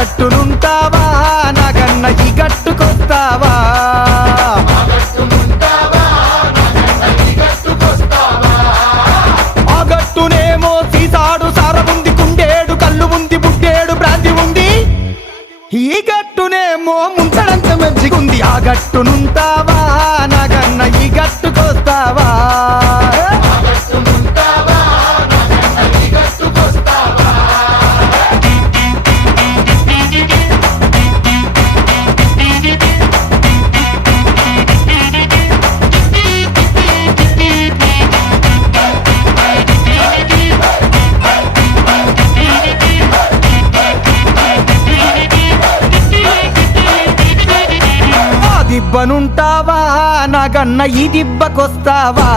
గట్టునుంటావా నాగన్న ఈ గట్టుకొస్తావా ఆ గట్టునేమో సీసాడు సారముంది కుండేడు కళ్ళు ఉంది బుడ్డేడు బ్రాంతి ఉంది ఈ గట్టునేమో ముంచడంత మంచిగుంది ఆ గట్టునుంటావా నాగన్న ఈ గట్టుకొస్తావా దిబ్బనుంటావా నాగన్న ఈ దిబ్బకొస్తావా